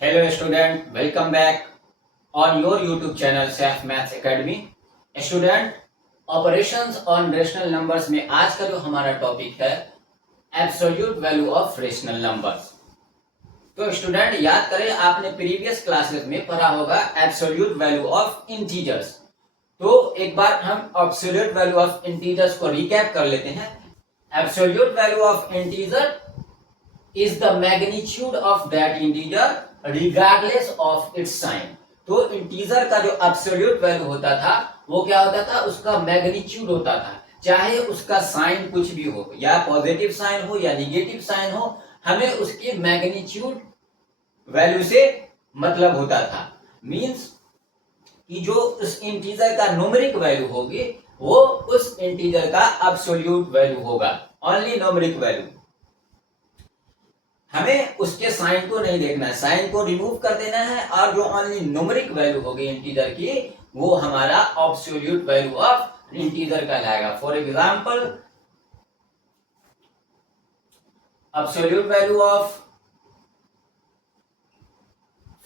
Hello student, welcome back on your YouTube channel Saf Maths Academy. Student, operations on rational numbers में आज का जो हमारा topic है absolute value of rational numbers. तो student याद करें, आपने प्रीवियस क्लासेस में पढ़ा होगा एब्सोल्यूट वैल्यू ऑफ इंटीजर्स। तो एक बार हम एब्सोल्यूट वैल्यू ऑफ इंटीजर्स को रिकैप कर लेते हैं। Absolute value of integer is the magnitude of that integer regardless of its sign। तो इंटीजर का जो एब्सोल्यूट वैल्यू होता था वो क्या होता था, उसका मैग्नीट्यूड होता था, चाहे उसका साइन कुछ भी हो, या पॉजिटिव साइन हो या निगेटिव साइन हो, हमें उसके मैग्नीट्यूड वैल्यू से मतलब होता था। मींस कि जो उस इंटीजर का न्यूमेरिक वैल्यू होगी वो उस इंटीजर का एब्सोल्यूट वैल्यू होगा, ओनली न्यूमेरिक वैल्यू। हमें उसके साइन को नहीं देखना है, साइन को रिमूव कर देना है, और जो ओनली न्यूमेरिक वैल्यू होगी इंटीजर की वो हमारा एब्सोल्यूट वैल्यू ऑफ इंटीजर कहलाएगा। For example, absolute value of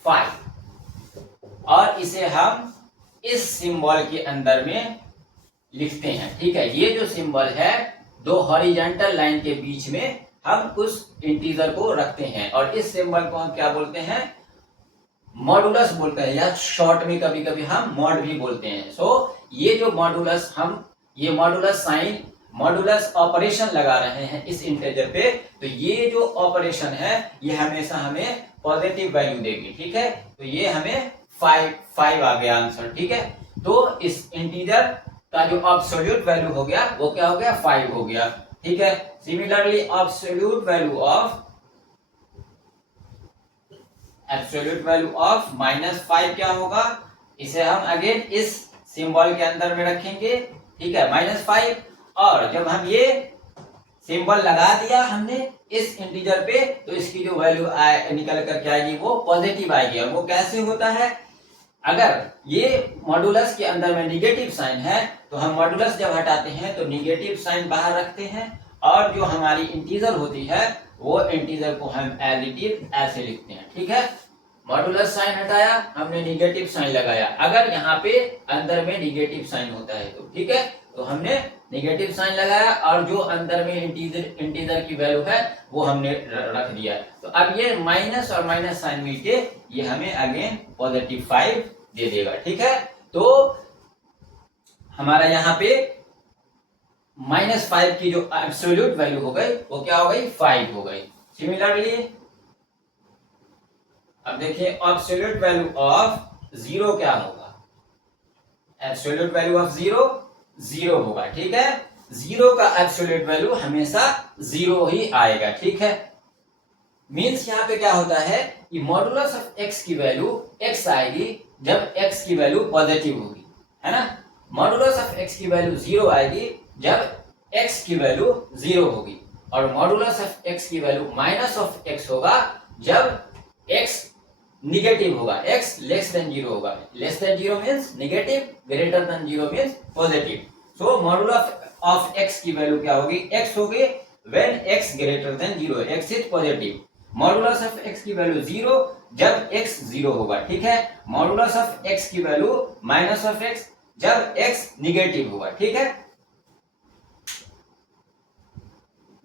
5, और इसे हम इस सिंबल के अंदर में लिखते हैं। ठीक है, ये जो सिंबल है दो हॉरिजॉन्टल लाइन के बीच में हम उस इंटीजर को रखते हैं, और इस सिंबल को हम क्या बोलते हैं, मॉडुलस बोलते हैं, या शॉर्ट में कभी कभी हम मॉड भी बोलते हैं। सो ये जो मॉडुलस, हम ये मॉडुलस साइन, मॉडुलस ऑपरेशन लगा रहे हैं इस इंटीजर पे, तो ये जो ऑपरेशन है ये हमेशा हमें पॉजिटिव वैल्यू देगी। ठीक है, तो ये हमें 5 आ गया आंसर। ठीक है, तो इस इंटीजर का जो एब्सोल्यूट वैल्यू हो गया वो क्या हो गया, 5 हो गया। ठीक है, सिमिलरली एब्सोल्यूट वैल्यू ऑफ -5 क्या होगा, इसे हम अगेन इस सिंबल के अंदर में रखेंगे। ठीक है, -5, और जब हम ये सिंबल लगा दिया हमने इस इंटीजर पे, तो इसकी जो वैल्यू निकल कर के आएगी वो पॉजिटिव आएगी। और वो कैसे होता है, अगर ये मॉडुलस के अंदर में निगेटिव साइन है तो हम मॉडुलस जब हटाते हैं तो निगेटिव साइन बाहर रखते हैं, और जो हमारी इंटीजर होती है वो इंटीजर को हम एज इट इज ऐसे लिखते हैं। ठीक है, मॉडुलस साइन हटाया, हमने निगेटिव साइन लगाया। अगर यहाँ पे अंदर में निगेटिव साइन होता है तो ठीक है, तो हमने निगेटिव साइन लगाया, और जो अंदर में इंटीजर की वैल्यू है वो हमने रख दिया। तो अब ये माइनस और माइनस साइन मिलके ये हमें अगेन पॉजिटिव 5 दे देगा। ठीक है, तो हमारा यहाँ पे -5 की जो एब्सोल्यूट वैल्यू हो गई वो क्या हो गई, 5 हो गई। सिमिलरली अब देखिए एब्सोल्यूट वैल्यू ऑफ 0 क्या होगा, एब्सोल्यूट वैल्यू ऑफ 0 होगा। ठीक है, 0 का एब्सोल्यूट वैल्यू हमेशा 0 ही आएगा। ठीक है, मींस यहाँ पे क्या होता है कि मॉडुलस ऑफ x की वैल्यू x आएगी जब x की वैल्यू पॉजिटिव होगी, है ना। मॉडुलस ऑफ x की वैल्यू 0 आएगी जब x की वैल्यू 0 होगी, और मॉडुलस ऑफ x की वैल्यू माइनस ऑफ x होगा जब x निगेटिव होगा, x लेस देन 0 होगा। Less then 0 means negative, greater than 0 means positive. So modulus of x की वैल्यू क्या होगी, x होगी when x greater than 0, x is positive. Modulus of x की value 0 जब x 0 होगा। ठीक है, मॉडुलस ऑफ x की वैल्यू माइनस ऑफ x जब x निगेटिव होगा। ठीक है,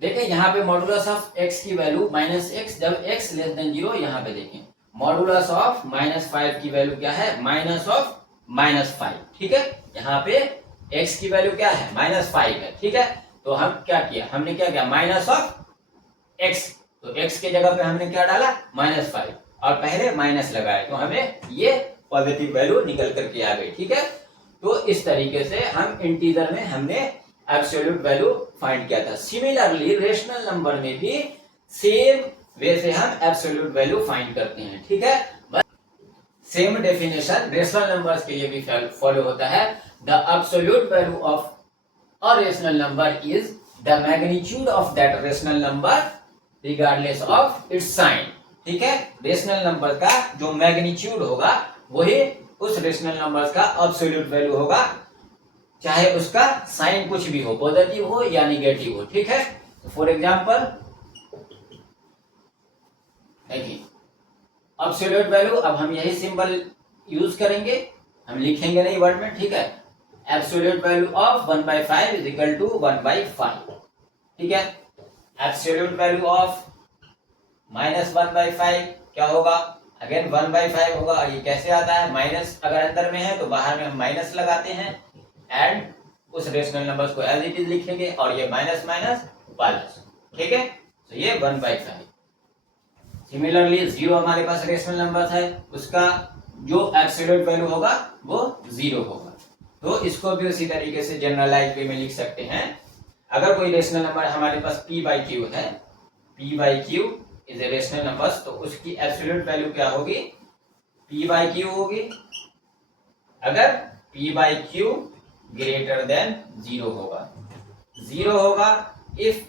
देखिए यहाँ पे मॉडुलस ऑफ x की वैल्यू -x जब x लेस देन 0, यहाँ पे देखें मॉडुलस ऑफ -5 की वैल्यू क्या है, माइनस ऑफ -5। ठीक है, यहाँ पे x की वैल्यू क्या है, -5 है। ठीक है, तो हम क्या किया, हमने क्या किया, माइनस ऑफ x, तो x के जगह पे हमने क्या डाला, -5, और पहले माइनस लगाए, तो हमें ये पॉजिटिव वैल्यू निकल करके आ गई। ठीक है, तो इस तरीके से हम इंटीजर में हमने एब्सोल्यूट वैल्यू फाइंड किया था। सिमिलरली रेशनल नंबर में भी सेम वे से हम एब्सोल्यूट वैल्यू फाइंड करते हैं। ठीक है, सेम डेफिनेशन रेशनल नंबर्स के लिए भी फॉलो होता है। The absolute value of a rational number is the magnitude of that rational number regardless of its sign. ठीक है, रेशनल नंबर का जो मैग्नीट्यूड होगा वही उस रेशनल नंबर का एब्सोल्यूट वैल्यू होगा, चाहे उसका साइन कुछ भी हो, पॉजिटिव हो या निगेटिव हो। ठीक है, फॉर एग्जांपल देखिए एब्सोल्यूट वैल्यू, अब हम यही सिंबल यूज करेंगे, हम लिखेंगे नहीं वर्ड में, ठीक है। Absolute value of 1/5 is equal to 1/5, ठीक है। एब्सोल्यूट वैल्यू ऑफ -1/5 क्या होगा, अगेन 1/5 होगा। ये कैसे आता है, माइनस अगर अंदर में है तो बाहर में हम माइनस लगाते हैं एंड उस रेशनल नंबर्स को एज इट इज लिखेंगे, और ये माइनस माइनस प्लस, ठीक है। तो ये 1/5। सिमिलरली 0 हमारे पास रेशनल नंबर है, उसका जो एब्सोल्यूट वैल्यू होगा वो 0 होगा। तो इसको भी उसी तरीके से जनरलाइज वे में लिख सकते हैं। अगर कोई रेशनल नंबर हमारे पास p/q है, p/q is a rational number, तो उसकी एब्सोल्यूट वैल्यू क्या होगी, p/q होगी। अगर p/q ग्रेटर देन 0 होगा, 0 होगा if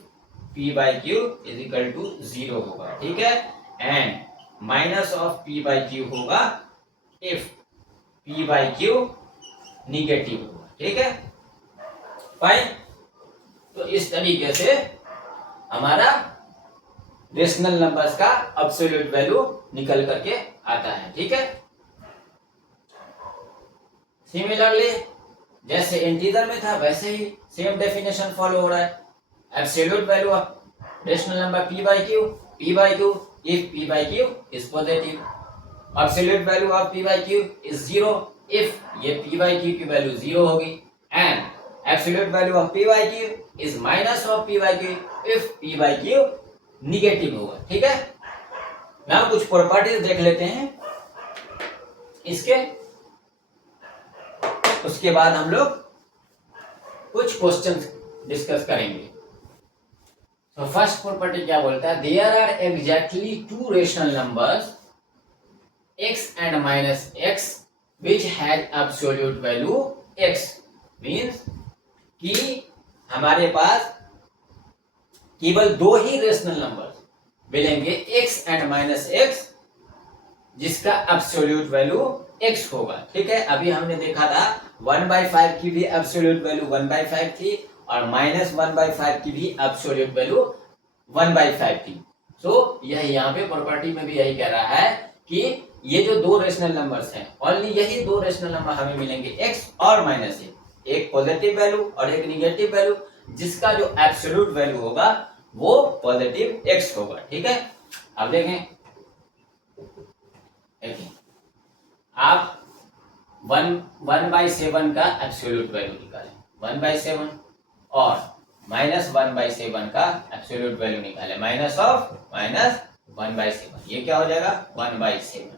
p/q is equal to 0 होगा, ठीक है। एंड माइनस ऑफ p/q होगा इफ p/q निगेटिव होगा, ठीक है, फाइन। तो इस तरीके से हमारा रेशनल नंबर्स का एब्सोल्यूट वैल्यू निकल करके आता है, ठीक है। सिमिलरली जैसे इंटीजर में था वैसे ही सेम डेफिनेशन फॉलो हो रहा है। Absolute value of rational number p/q if p/q is positive, absolute value of p/q is 0 if ये p/q की वैल्यू 0 होगी, and absolute value of p/q is minus of p/q if p/q negative होगा, ठीक है। ना कुछ प्रॉपर्टीज देख लेते हैं इसके, उसके बाद हम लोग कुछ क्वेश्चंस डिस्कस करेंगे। तो फर्स्ट प्रॉपर्टी क्या बोलता है, there are exactly two rational numbers x and minus x which has absolute value x, means कि हमारे पास केवल दो ही रेशनल नंबर्स मिलेंगे x and minus x जिसका एब्सोल्यूट वैल्यू x होगा, ठीक है। अभी हमने देखा था 1/5 की भी एब्सोल्यूट वैल्यू 1/5 थी और -1/5 की भी एब्सोल्यूट वैल्यू 1/5 थी। सो यही यहाँ पे प्रॉपर्टी में भी यही कह रहा है कि ये जो दो रेशनल नंबर्स हैं, ओनली यही दो रेशनल नंबर हमें मिलेंगे x और -x, एक पॉजिटिव वैल्यू और एक निगेटिव वैल्यू, जिसका जो एब्सोल्यूट वैल्यू होगा वो पॉजिटिव x होगा, ठीक है। अब देखें आप 1/7 का एब्सोल्यूट वैल्यू निकालें, 1/7 और -1/7 का एब्सोल्यूट वैल्यू निकालें, माइनस ऑफ -1/7, ये क्या हो जाएगा 1/7,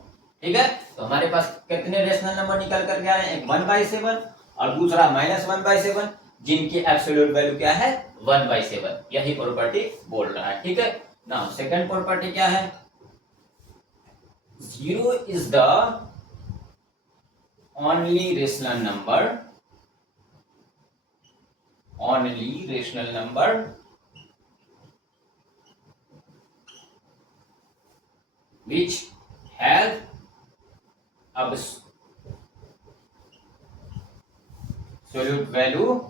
ठीक है। तो हमारे पास कितने रेशनल नंबर निकल कर के आ रहे हैं, एक 1/7 और दूसरा -1/7, जिनकी एब्सोल्यूट वैल्यू क्या है 1/7, यही प्रॉपर्टी बोल रहा है, ठीक है। नाउ सेकंड प्रॉपर्टी क्या है, 0 is the only rational number which has absolute value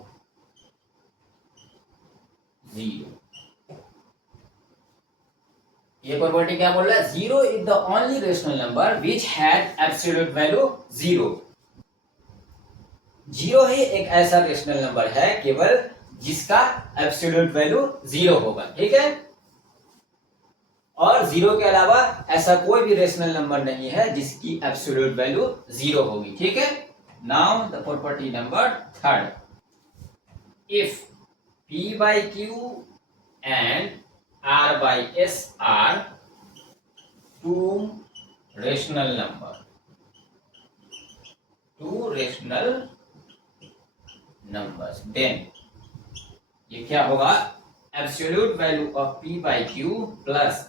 0। ये प्रॉपर्टी क्या बोल रहा है, 0 is the only rational number which had absolute value 0। 0 ही एक ऐसा रेशनल नंबर है केवल जिसका एब्सोल्यूट वैल्यू 0 होगा, ठीक है। और 0 के अलावा ऐसा कोई भी रेशनल नंबर नहीं है जिसकी एब्सोल्यूट वैल्यू 0 होगी, ठीक है। Now the property number third, if p/q and r/s are two rational numbers, then ये क्या होगा, absolute value of p/q plus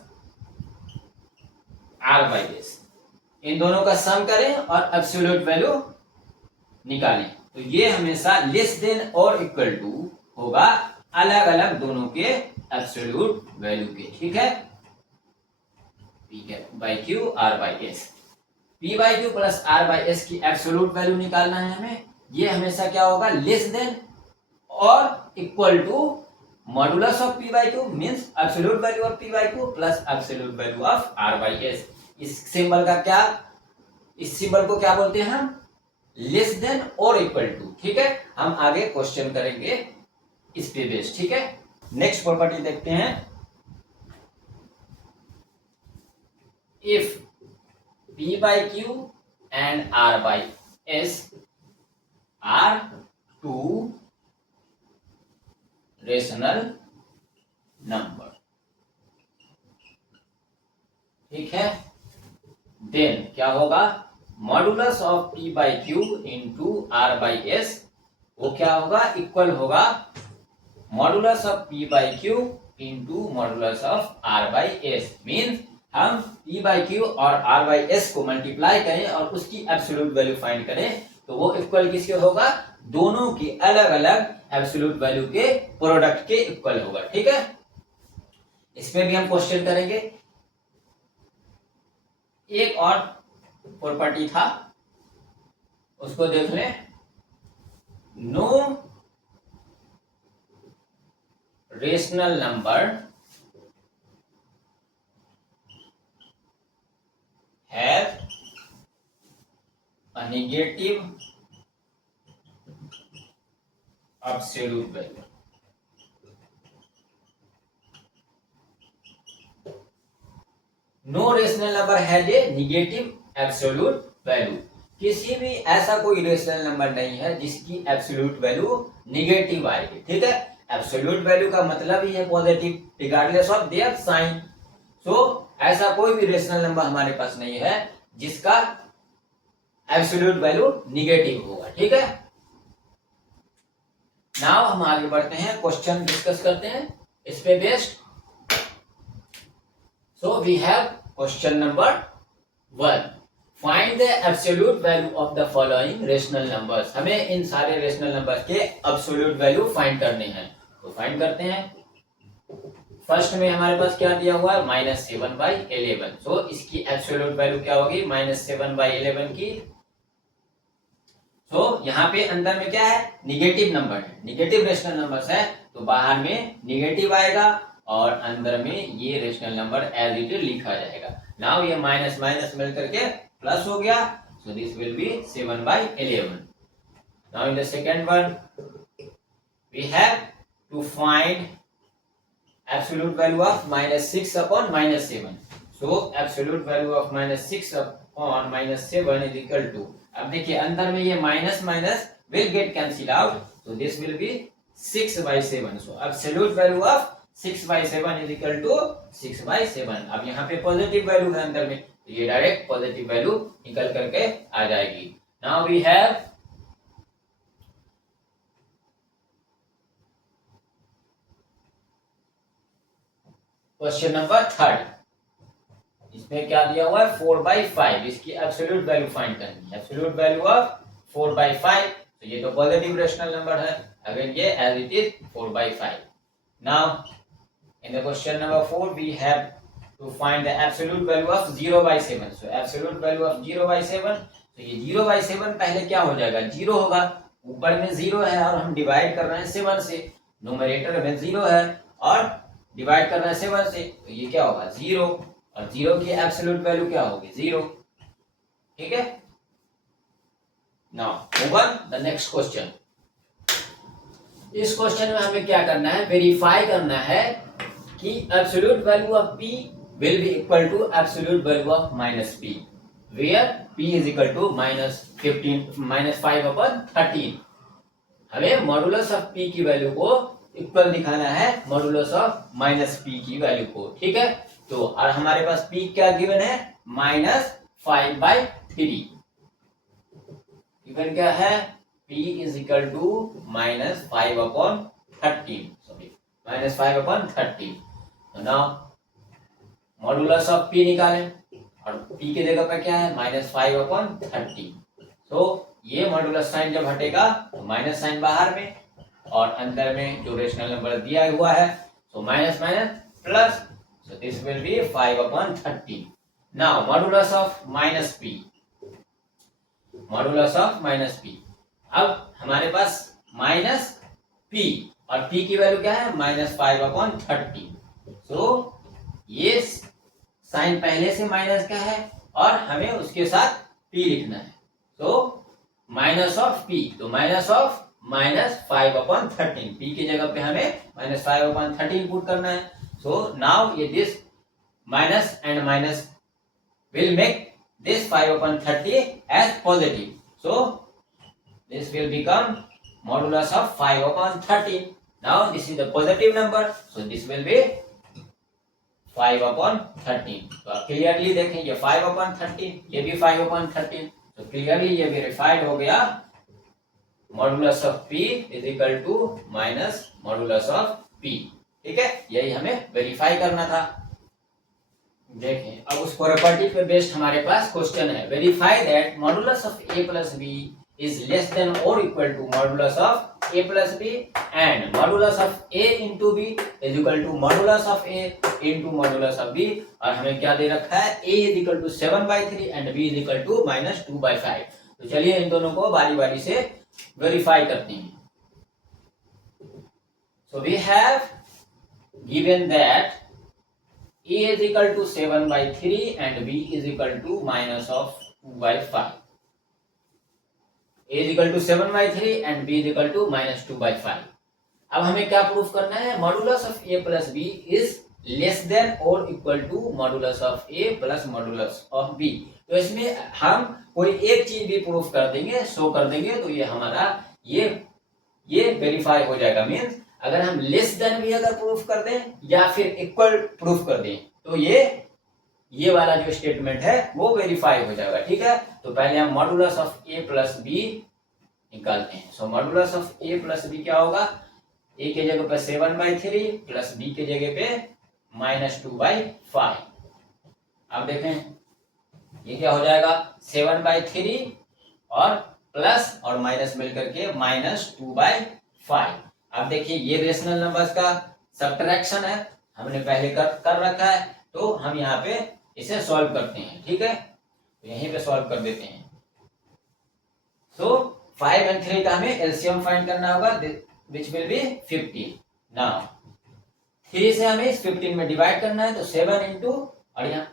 r/s, इन दोनों का सम करें और एब्सोल्यूट वैल्यू निकालें, तो ये हमेशा लेस देन और इक्वल टू होगा अलग अलग दोनों के एब्सोल्यूट वैल्यू के, ठीक है। p/q r/s, p/q plus r/s की एब्सोल्यूट वैल्यू निकालना है हमें, ये हमेशा क्या होगा, लेस देन और equal to modulus of p/q means absolute value of p/q plus absolute value of r/s। इस सिंबल का क्या, इस सिंबल को क्या बोलते हैं हम, लेस देन और इक्वल टू। ठीक है, हम आगे क्वेश्चन करेंगे इस पे बेस्ड। ठीक है, नेक्स्ट प्रॉपर्टी देखते हैं। If P by Q and R by S are two rational number, ठीक है, देन क्या होगा, modulus of P by Q into R by S वो क्या होगा, इक्वल होगा modulus of P by Q into modulus of R by S। Means हम P by Q और R by S को मल्टीप्लाई करें और उसकी एब्सोल्यूट वैल्यू फाइंड करें तो वो इक्वल किसके होगा, दोनों की अलग अलग एब्सोल्यूट वैल्यू के प्रोडक्ट के इक्वल होगा। ठीक है, इसमें भी हम क्वेश्चन करेंगे। एक और प्रॉपर्टी था उसको देख लें। No rational number have a negative absolute value। No rational number has a negative absolute value. किसी भी ऐसा कोई रेशनल नंबर नहीं है जिसकी एब्सोल्यूट वैल्यू नेगेटिव आएगी। ठीक है, एब्सोल्यूट वैल्यू का मतलब ही है positive regardless of their sign. So ऐसा कोई भी रेशनल नंबर हमारे पास नहीं है जिसका एब्सोल्यूट वैल्यू नेगेटिव होगा। ठीक है, नाउ हम आगे बढ़ते हैं, क्वेश्चन डिस्कस करते हैं इस पे based. So we have question number 1. Find the absolute value of the following rational numbers। हमें इन सारे रेशनल नंबर्स के absolute value फाइंड करने हैं, तो फाइंड करते हैं। फर्स्ट में हमारे पास क्या दिया हुआ है, -7/11। सो इसकी absolute value क्या होगी, -7/11 की। सो यहाँ पे अंदर में क्या है, निगेटिव नंबर है, निगेटिव रेशनल नंबर्स है तो बाहर में निगेटिव आएगा और अंदर में ये rational number as it is लिखा जाएगा। नाउ ये माइनस माइनस मिल करके प्लस हो गया, so this will be 7/11। Now in the second one we have to find absolute value of -6 upon -7। So absolute value of -6 upon -7 is equal to, अब देखिए अंदर में ये minus minus will get cancel out, so this will be 6/7। So absolute value of 6/7 is equal to 6/7। अब यहाँ पे positive value है अंदर में तो ये डायरेक्ट पॉजिटिव वैल्यू निकल करके आ जाएगी। Now we have question number 3। इसमें क्या दिया हुआ है, 4/5। इसकी एब्सोल्यूट वैल्यू फाइंड करनी है, एब्सोल्यूट वैल्यू ऑफ 4/5। तो ये तो पॉजिटिव रेशनल नंबर है, अगर ये as it is 4/5। Now in the question number 4 we have to find the absolute value of 0/7। so absolute value of 0/7, तो ये 0/7 पहले क्या हो जाएगा, 0 होगा, ऊपर में 0 है और हम डिवाइड कर रहे हैं 7 से, न्यूमरेटर में 0 है और डिवाइड कर रहे हैं 7 से, तो ये क्या होगा 0 और 0 की एब्सोल्यूट वैल्यू क्या होगी 0। ठीक है, now move on the next question. इस क्वेश्चन में हमें क्या करना है, वेरीफाई करना है कि absolute value of P will be equal to absolute value of -P, where P is equal to -5/13। हमें मॉडुलस ऑफ P की वैल्यू को इक्वल दिखाना है मॉडुलस ऑफ -P की वैल्यू को। ठीक है, तो और हमारे पास P क्या गिवन है, -5/3। गिवन क्या है, P is equal to -5/13, sorry -5/13। तो नाउ मॉडुलस ऑफ P निकालें और P की जगह पर क्या है, -5/13। तो ये मॉडुलस साइन जब हटेगा तो माइनस साइन बाहर में और अंदर में जो रेशनल नंबर दिया हुआ है तो minus minus plus, so this will B 5/13। Now modulus of -P, modulus of -P। अब हमारे पास -P और P की वैल्यू क्या है, -5/13। सो ये साइन पहले से माइनस का है और हमें उसके साथ p लिखना है, तो माइनस ऑफ p, तो माइनस ऑफ -5/13, p की जगह पे हमें -5/13 पुट करना है. सो नाउ ये this minus and minus will make this 5/30 as positive. So this will become modulus of 5/30. Now this is the positive number, so this will be 5/13. तो आप clearly देखें, ये 5/13, ये भी 5/13, तो क्लियरली ये वेरीफाइड हो गया. Modulus of p is equal to minus modulus of p. ठीक है, यही हमें वेरीफाई करना था. देखें अब उस प्रॉपर्टी पे बेस्ड हमारे पास क्वेश्चन है. Verify that modulus of a plus b is less than और equal to modulus of a plus b and modulus of a into b is equal to modulus of a into modulus of b. और हमें क्या दे रखा है, a is equal to 7/3 and b is equal to -2/5. तो चलिए इन दोनों को बारी बारी से वेरीफाई करते हैं. So we have given that a is equal to 7/3 and b is equal to -2/5. a is equal to 7/3 and b is equal to -2/5. अब हमें क्या प्रूफ करना है, modulus of a plus b is less than और equal to modulus of a plus modulus of b. तो इसमें हम कोई एक चीज भी प्रूफ कर देंगे, शो कर देंगे, तो ये हमारा ये वेरीफाई हो जाएगा. मीन्स अगर हम लेस देन भी अगर प्रूफ कर दें या फिर इक्वल प्रूफ कर दें तो ये वाला जो स्टेटमेंट है वो वेरीफाई हो जाएगा. ठीक है, तो पहले हम modulus of a plus B निकालते हैं. So modulus of a plus B क्या होगा, a के जगह पे 7/3 प्लस b के जगह पे -2/5. अब देखें ये क्या हो जाएगा, 7/3 और प्लस और माइनस मिलकर के -2/5. अब देखिए ये रेशनल नंबर्स का सब्ट्रैक्शन है, हमने पहले कर रखा है, तो हम यहाँ पे इसे सॉल्व करते हैं. ठीक है, तो यहीं पे सॉल्व कर देते हैं. सो 5 और 3 का हमें एलसीएम फाइंड करना होगा, विच विल बी 15. नाउ 3 से हमें इस 15 में डिवाइड करना है, तो 7 इंटू, और यहाँ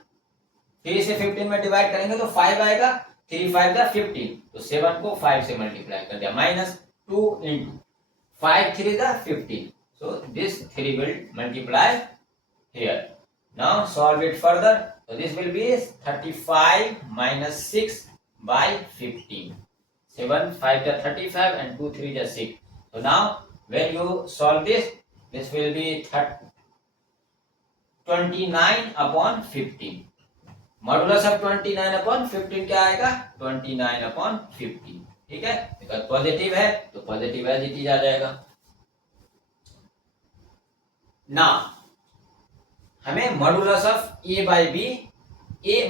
3 से 15 में डिवाइड करेंगे तो 5 आएगा, 3 5 का 15, तो 7 को 5 से मल्टीप्लाई कर दिया, -2 इंटू 5 3 का 15. So this 3 will multiply here. Now solve it further. So this will be 35 minus 6 by 15. 7 5 ka 35 and 2 3 ka 6. So now when you solve this, this will be 29/15. Modulus of 29/15 क्या आएगा, 29/15. ठीक है, because positive है तो positive as it is आ जाएगा. ना हमें modulus of a by B,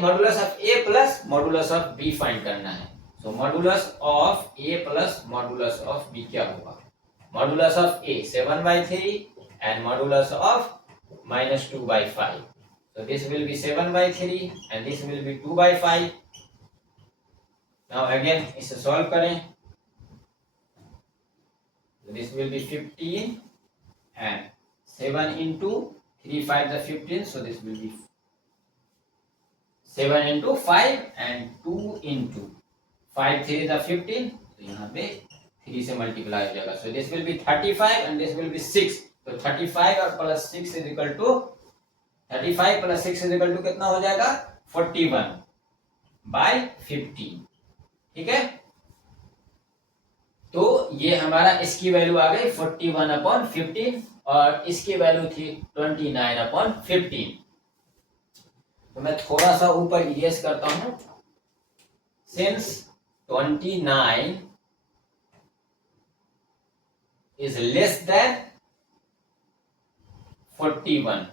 modulus of a plus modulus of b find करना है. So modulus of a plus modulus of b क्या होगा, modulus of a 7/3 and modulus of -2/5. So this will be 7/3 and this will be 2/5. Now again इसे solve करें, so this will be 15 and 7 into 3 5 the 15, so this will be 7 into 5 and 2 into 5 3 the 15, तो यहाँ पे 3 से multiply हो जाएगा. So this will be 35 and this will be 6. तो 35 और plus 6 is equal to 35 plus 6 is equal to कितना हो जाएगा, 41/15. ठीक है, तो ये हमारा इसकी वैल्यू आ गई 41/15 और इसकी वैल्यू थी 29/15. तो मैं थोड़ा सा ऊपर इरेज करता हूं. Since 29 is less then 41,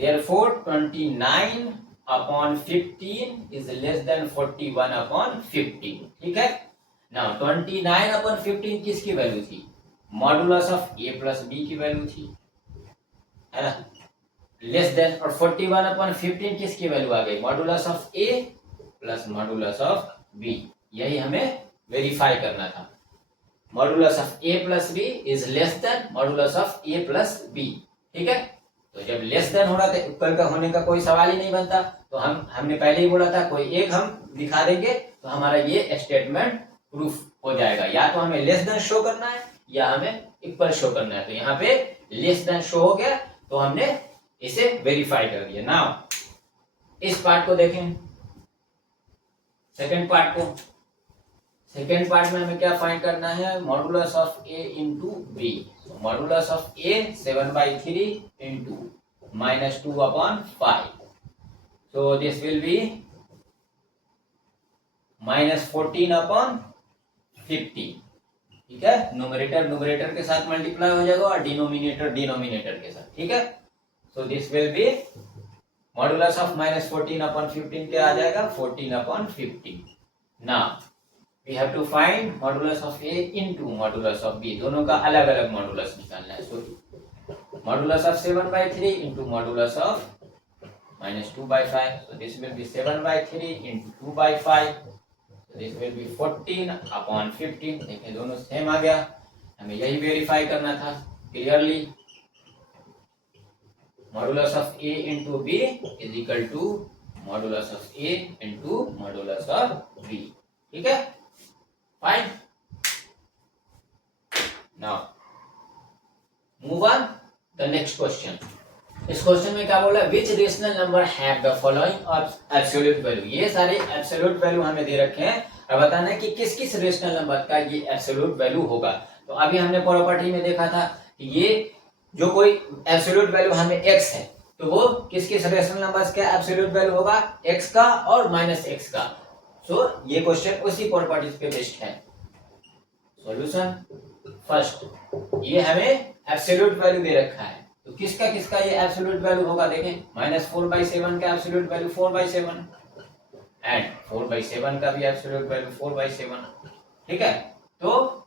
therefore 29/15 is less than 41/15. ठीक है, now 29/15 किसकी वैल्यू थी, modulus of a plus b की वैल्यू थी, है ना, लेस देन. और 41/15 किसकी वैल्यू आ गई, modulus of a plus modulus of b. यही हमें वेरीफाई करना था. Modulus of a plus b is less then modulus of a plus b. ठीक है, तो जब लेस देन हो रहा था इक्वल का होने का कोई सवाल ही नहीं बनता। तो हमने पहले ही बोला था कोई एक हम दिखा देंगे तो हमारा ये स्टेटमेंट प्रूफ हो जाएगा। या तो हमें लेस देन शो करना है या हमें इक्वल शो करना है। तो यहाँ पे लेस देन शो हो गया तो हमने इसे वेरीफाई कर दिया। नाउ इस पार्ट को देखें, सेकेंड पार्ट को। सेकेंड पार्ट में हमें क्या फाइंड करना है, modulus of A into B. Modulus of A 7/3 into -2/5। so this will be -14/50। ठीक है, न्यूमरेटर न्यूमरेटर के साथ मल्टीप्लाई हो जाएगा और डिनोमिनेटर डिनोमिनेटर के साथ। ठीक है, so this will be modulus of -14/15 क्या आ जाएगा, 14/50। Now we have to find modulus of A into modulus of B. दोनों का अलग अलग मॉडुलस निकालना है। So modulus of 7/3 into modulus of -2/5। so this will be 7/3 into 2/5। so this will be 14/15। देखिए दोनों सेम आ गया, हमें यही वेरीफाई करना था clearly. Modulus of A into B is equal to modulus of A into modulus of B. ठीक है, fine. Now move on the next question. इस क्वेश्चन में क्या बोला, which rational number have the following absolute value. ये सारे absolute value हमें दे रखे हैं और बताना है कि किस किस रेशनल नंबर का ये एब्सोल्यूट वैल्यू होगा। तो अभी हमने प्रॉपर्टी में देखा था कि ये जो कोई एब्सोल्यूट वैल्यू हमें x है तो वो किस किस रेशनल नंबर्स का एब्सोल्यूट वैल्यू होगा, x का और -x का। सो ये क्वेश्चन उसी प्रॉपर्टीज पे बेस्ड है। सॉल्यूशन फर्स्ट, ये हमें एब्सोल्यूट वैल्यू दे रखा है तो किसका किसका ये एब्सोल्यूट वैल्यू होगा, देखें -4/7 का एब्सोल्यूट वैल्यू 4/7 एंड 4/7 का भी एब्सोल्यूट वैल्यू 4/7। ठीक है, तो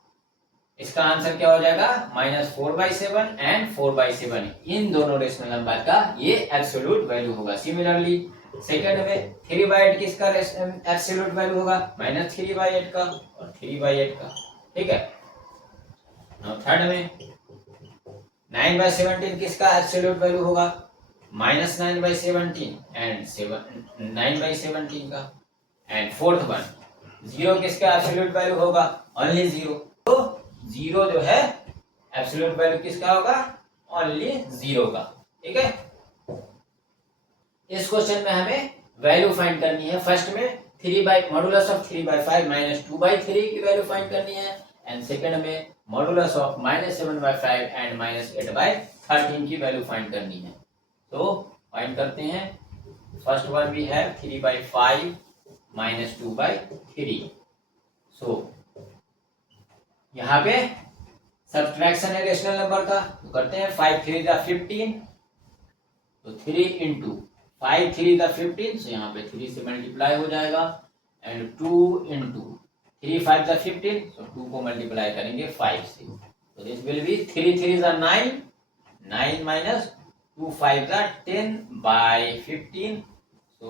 इसका आंसर क्या हो जाएगा, -4/7 एंड 4/7। इन दोनों रेशनल नंबर का ये एब्सोल्यूट वैल्यू होगा। सिमिलरली सेकंड में 3/8 किसका एब्सोल्यूट वैल्यू होगा, -3/8 का और 3/8 का। ठीक है, नाउ थर्ड में 9/17 किसका एब्सोल्यूट वैल्यू होगा, -9/17 एंड 9/17 का। एंड फोर्थ वन 0 किसका एब्सोल्यूट वैल्यू होगा, ओनली 0। तो 0 जो है एब्सोल्यूट वैल्यू किसका होगा, ओनली 0 का। ठीक है, इस क्वेश्चन में हमें वैल्यू फाइंड करनी है। फर्स्ट में मॉडुलस ऑफ 3/5 -2/3 की वैल्यू फाइंड करनी है एंड सेकंड में मॉडुलस ऑफ -7/5 एंड -8/13 की वैल्यू फाइंड करनी है। तो फाइंड करते हैं। First one we have 3/5 -2/3। So यहाँ पे सब्ट्रैक्शन है रेशनल नंबर का, तो करते हैं 5 3 × 15। तो 3 इंटू 5 3 × 15, सो यहाँ पे 3 से मल्टीप्लाई हो जाएगा एंड 2 इंटू 3 5 × 15, सो 2 को मल्टीप्लाई करेंगे 5 से। तो this will B 3 3 × 9, 9 minus 2 5 × 10/15। So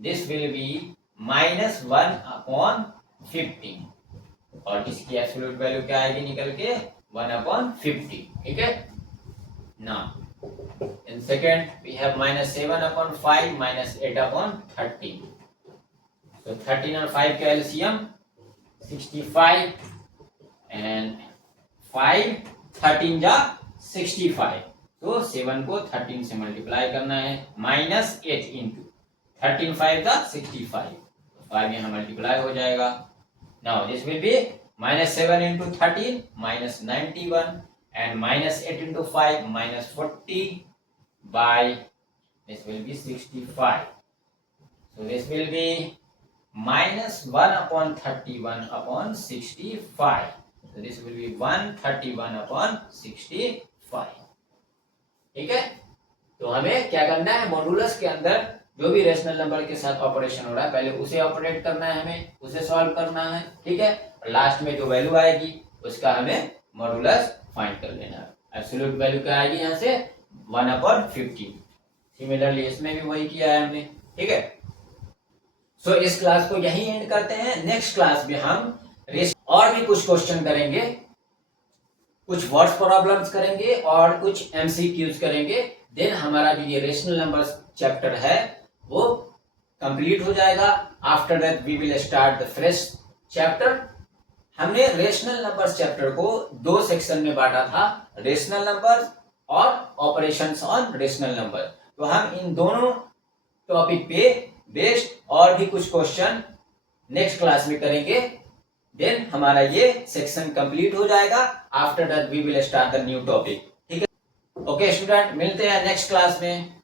this will B -1/15 और इसकी एब्सोल्यूट वैल्यू क्या आएगी निकल के, 1/50। ठीक है, now in second we have -7/5 -8/13। so 13 और 5 का एलसीएम 65 एंड 5 13 जा 65। तो 7 को 13 से मल्टीप्लाई करना है, -8 इंटू 13 5 जा 65। 5 यहाँ मल्टीप्लाई हो जाएगा। Now this will B -7 into 13 -91 and -8 into 5 -40 by this will be 65. So this will be -1/31/65. So this will be 131/65. ठीक है, तो हमें क्या करना है, मॉडुलस के अंदर जो भी रेशनल नंबर के साथ ऑपरेशन हो रहा है पहले उसे ऑपरेट करना है, हमें उसे सॉल्व करना है। ठीक है, और लास्ट में जो वैल्यू आएगी उसका हमें मॉडुलस फाइंड कर लेना है। एब्सोल्यूट वैल्यू क्या आएगी यहाँ से, 1/50। सिमिलरली इसमें भी वही किया है हमने। ठीक है, सो इस क्लास को यही एंड करते हैं। नेक्स्ट क्लास में हम और भी कुछ क्वेश्चन करेंगे, कुछ वर्ड्स प्रॉब्लम्स करेंगे और कुछ एमसीक्यूज करेंगे देन हमारा जो ये रेशनल नंबर्स चैप्टर है वो कंप्लीट हो जाएगा। After that we will start the fresh chapter. हमने रेशनल नंबर्स चैप्टर को 2 सेक्शन में बांटा था, रेशनल नंबर्स और ऑपरेशंस ऑन रेशनल नंबर। तो हम इन दोनों टॉपिक पे बेस्ड और भी कुछ क्वेश्चन नेक्स्ट क्लास में करेंगे। देन हमारा ये सेक्शन कंप्लीट हो जाएगा। After that we will start the new topic. ठीक है, ओके स्टूडेंट, मिलते हैं नेक्स्ट क्लास में।